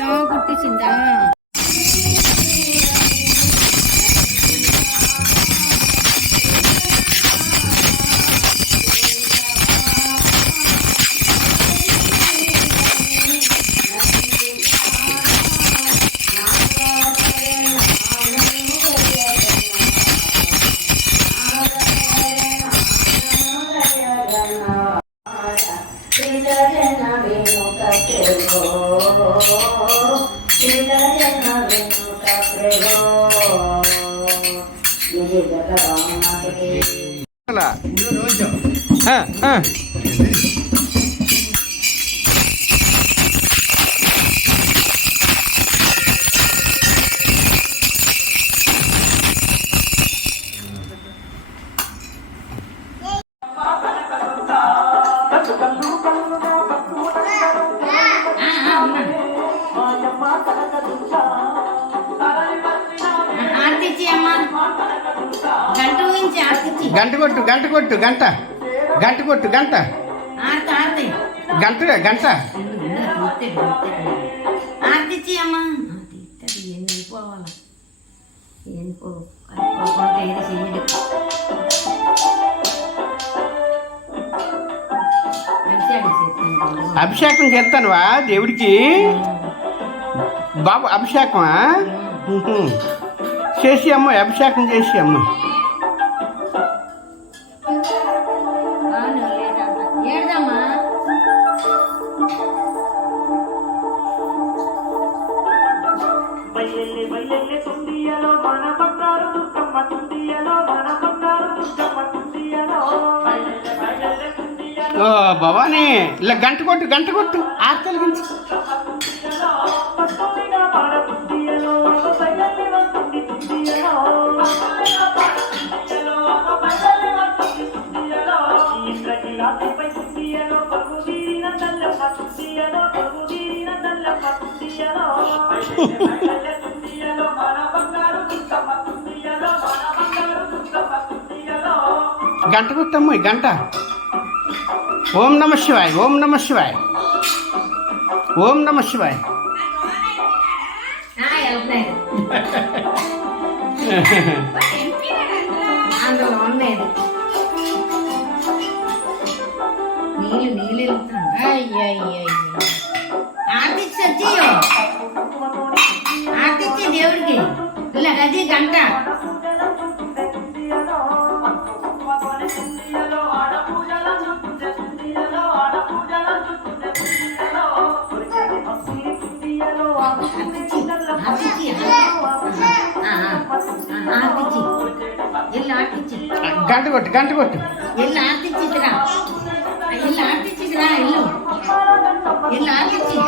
కుట్టించిందా? గంట కొట్టు గంట కొట్టు గంట గంట కొట్టు గంట గంట గంట ఆర్తిచ్చి అమ్మా అభిషేకం చేస్తానువా దేవుడికి బాబు అభిషేకమా చేసి అమ్మ అభిషేకం చేసి అమ్మ ఓ భవానీ ఇలా గంట కొట్టు గంట కొట్టు ఆర్తలిగించి గంట కొట్టమ్మ గంట. ఓం నమ శివాయ్ ఓం నమ శివాయ్ ఓం నమ శివాయ్. అందులో ఉండేది నీళ్ళు ఆర్తిచ్చి వచ్చేయో ఆర్తిచ్చి దేవుడికి ఇలా గది గంట గంట కొట్టు గంట కొట్టు ఎల్లు ఆర్తిచ్చిరా ఎల్లు ఆర్తిచ్చిరా ఎల్లు ఆర్తిచ్చి